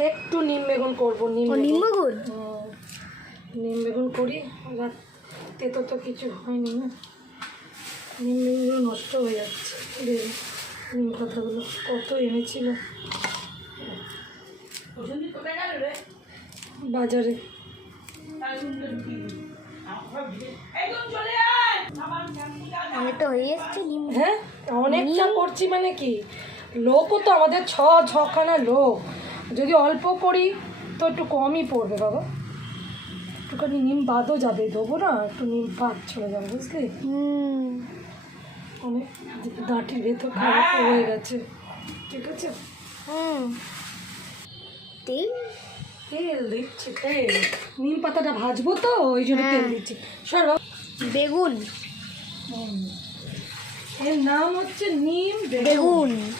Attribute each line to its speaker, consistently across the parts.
Speaker 1: একটু নিম বেগুন করব নিম।
Speaker 2: নিম বেগুন।
Speaker 1: নিম বেগুন করি এবার তেতো তো কিছু হয়নি না। নিম বেগুনগুলো নষ্ট হয়ে যাচ্ছে নিম পাতাগুলো কত এনেছিল। বাজারে।
Speaker 2: হয়ে এসছে নিম
Speaker 1: হ্যাঁ অনেকটা করছি মানে কি? লোকও তো আমাদের ছ ছখানা লোক। যদি অল্প করি তো একটু কমই পড়বে বাবা। একটুখানি নিম পাতও যাবে দেবো না? একটু নিম পাত চলে যাবে বুঝলি?
Speaker 2: হুম।
Speaker 1: অনেক দাঁটির ভেতর খারাপ হয়ে। গেছে। ঠিক আছে?
Speaker 2: হুম। তেল?
Speaker 1: তেল দিচ্ছি তেল। নিম পাতাটা ভাজবো তো ওই জন্য তেল
Speaker 2: হ্যাঁ।
Speaker 1: দিচ্ছি। সর
Speaker 2: বেগুন।
Speaker 1: হুম। এর নাম হচ্ছে নিম বেগুন।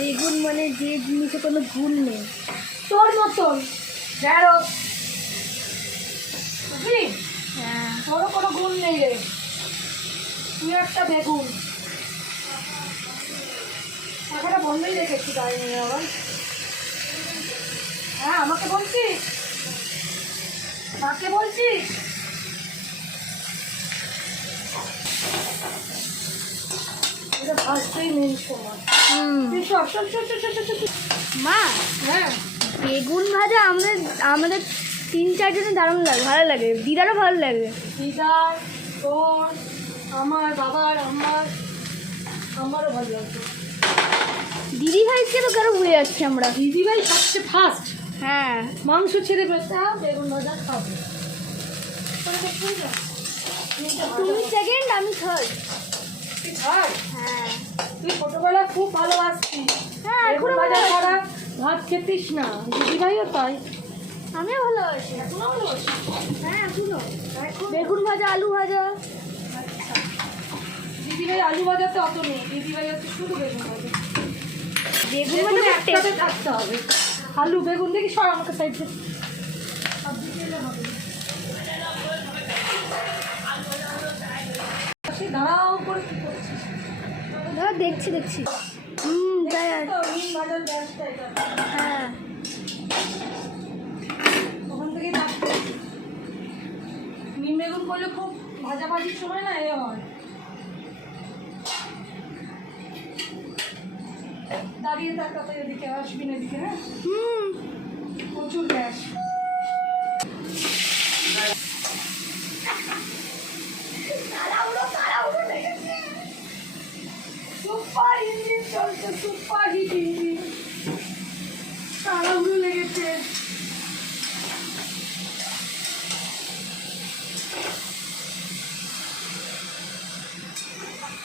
Speaker 2: বেগুন মানে যে জিনিসে কোনো গুণ নেই।
Speaker 1: তোর মতন। ঢেঁড়স বুঝলি?
Speaker 2: হ্যাঁ।
Speaker 1: তোরও কোনো গুণ নেই রে। তুই একটা বেগুন। টাকাটা বন্ধই রেখেছি গাড়ি নিয়ে আবার। হ্যাঁ আমাকে বলছিস? মাকে বলছিস? এটা ভাজতেই মেন সময়।
Speaker 2: মা
Speaker 1: হ্যাঁ।
Speaker 2: বেগুন ভাজা আমাদের আমাদের তিন চারজনের দারুণ লাগে ভালো লাগে। দিদারও ভালো লাগে।
Speaker 1: দিদার তোর আমার বাবার আমার আমারও ভালো লাগবে
Speaker 2: দিদি ভাইকে তো কেন ভুলে যাচ্ছি আমরা।
Speaker 1: দিদিভাই সবচেয়ে ফার্স্ট
Speaker 2: হ্যাঁ।
Speaker 1: মাংস ছেড়ে ফেলতে বেগুন ভাজা খাব
Speaker 2: তুমি সেকেন্ড আমি থার্ড
Speaker 1: তুই
Speaker 2: হ্যাঁ।
Speaker 1: তুই ছোটবেলা খুব ভালোবাসতিস।
Speaker 2: হ্যাঁ এখনও
Speaker 1: ভাজা
Speaker 2: ভালো
Speaker 1: ভাত খেতিস না। দিদিভাইও তাই।
Speaker 2: আমিও ভালোবাসি।
Speaker 1: এখনও ভালোবাসিস?
Speaker 2: হ্যাঁ
Speaker 1: এখনও।
Speaker 2: বেগুন ভাজা আলু ভাজা।
Speaker 1: আচ্ছা। দিদিভাই আলু ভাজাতে অত নেই। দিদিভাই হচ্ছে শুধু বেগুন ভাজা।
Speaker 2: বেগুন
Speaker 1: বেগুন
Speaker 2: ভাজা
Speaker 1: একসাথে থাকতে হবে। আলু বেগুন দেখি সর আমাকে সাইড
Speaker 2: দেখছি দেখছি। হুম তাই হ্যাঁ।
Speaker 1: নিম বেগুন করলে খুব ভাজাভাজির সময় না এ হয়। দাঁড়িয়ে এদিকে আসবি না এদিকে হ্যাঁ?
Speaker 2: হুম।
Speaker 1: প্রচুর গ্যাস। ইঞ্জিন চলছে হিট ইঞ্জিন তাড়াহুড়ো লেগেছে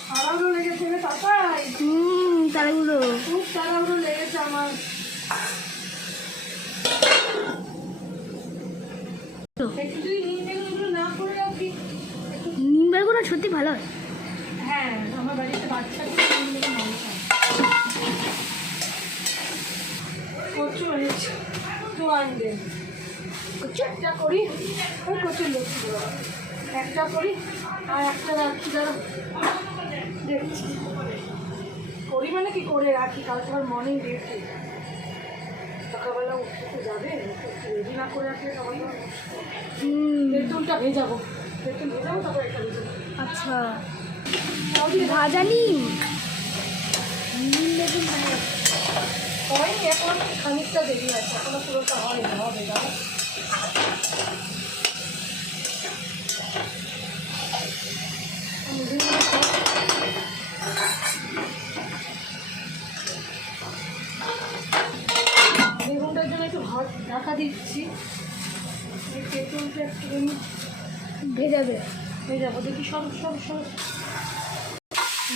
Speaker 1: তাড়াহুড়ো লেগেছে রে পাপাই
Speaker 2: হুম তারাগুলো
Speaker 1: খুব তাড়াহুড়ো লেগেছে আমার নিম বেগুনগুলো না করে রাখি
Speaker 2: নিম বেগুন সত্যি ভালো হয়।
Speaker 1: বাড়িতে বাচ্চাকে কচু এনেছি তো আনবে। কচু একটা করি ওই কচুর লক্ষ্মী। একটা করি আর একটা রাখি দাঁড়া। দেখছি। করি মানে কি করে রাখি? কালকে আবার মর্নিং ডিউটি সকালবেলা উঠতে তো যাবে রেডি না করে রাখলে
Speaker 2: হুম।
Speaker 1: তেঁতুলটা ভেজাবো। তেঁতুল ভেজাবো তারপর একটা ভেজাবো
Speaker 2: আচ্ছা। ভাজা নিম। নিম বেগুন
Speaker 1: হয়নি এখন খানিকটা দেরি আছে এখনও পুরোটা হয়নি হবে দাদা বেগুনটার জন্য একটু ভাত ঢাকা দিচ্ছি। তেঁতুলটা একটুখানি
Speaker 2: ভেজাবে।
Speaker 1: যাব দেখি সব সব সব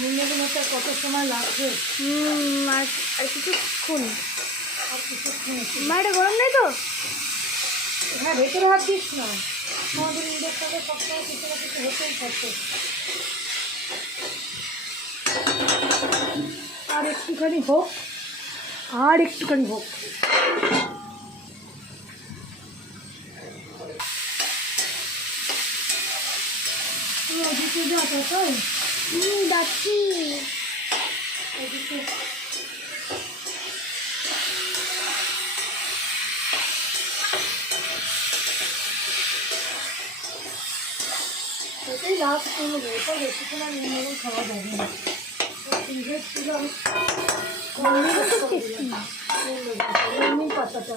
Speaker 1: বেগুনটা কত সময় লাগবে?
Speaker 2: হুম আর কিছুক্ষণ।
Speaker 1: আর কিছুক্ষণ।
Speaker 2: মা এটা গরম নেই তো?
Speaker 1: হ্যাঁ ভেতরে হাত দিস না। আমাদের ইন্ডাক্টারে সবসময় কিছু না কিছু হতেই থাকে। আর একটুখানি হোক আর একটুখানি হোক। তুই যা তো
Speaker 2: যাচ্ছি।
Speaker 1: এটাই লাস্ট করব এটা বেশিক্ষণ আর নিয়ে খাওয়া যাবে না। ফ্রিজে ছিল আমি এমনি পাতাটা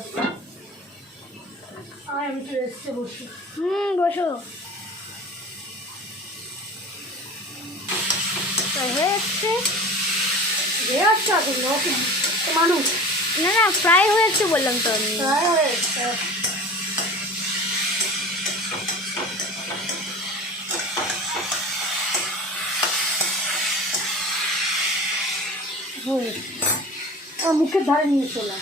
Speaker 1: আর আমি একটু রেস্টে বসি
Speaker 2: হুম বসো তো হয়ে যাচ্ছে
Speaker 1: রে আসছে এখন না ওকে মানুষ।
Speaker 2: না না ফ্রাই হয়ে যাচ্ছে বললাম তো আমি।
Speaker 1: প্রায় হয়ে এসছে হয়ে আমার মুখের ধারে নিয়ে চলাম।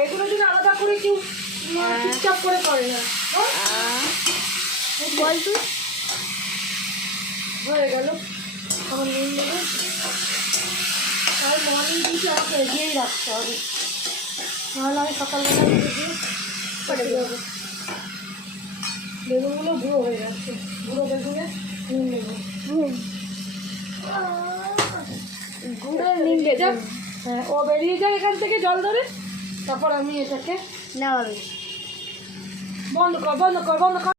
Speaker 1: এগুলো যদি আলাদা করে কেউ উম, চুপচাপ করে করে না। হ্যাঁ?
Speaker 2: বল তুই।
Speaker 1: হয়ে গেল। আমার নুন দেবে আর মর্নিং দিকে আমাকে এগিয়েই রাখতে হবে। নাহলে আমি সকালবেলা উঠে দিয়ে পড়ে যাব। বেগুনগুলো বুড়ো হয়ে যাচ্ছে বুড়ো বেগুনে নুন নেব
Speaker 2: হুম
Speaker 1: গুঁড়ো নিয়ে যাক হ্যাঁ ও বেরিয়ে যাক এখান থেকে জল ধরে। তারপর আমি এটাকে
Speaker 2: নেওয়া
Speaker 1: বন্ধ কর বন্ধ কর বন্ধ কর।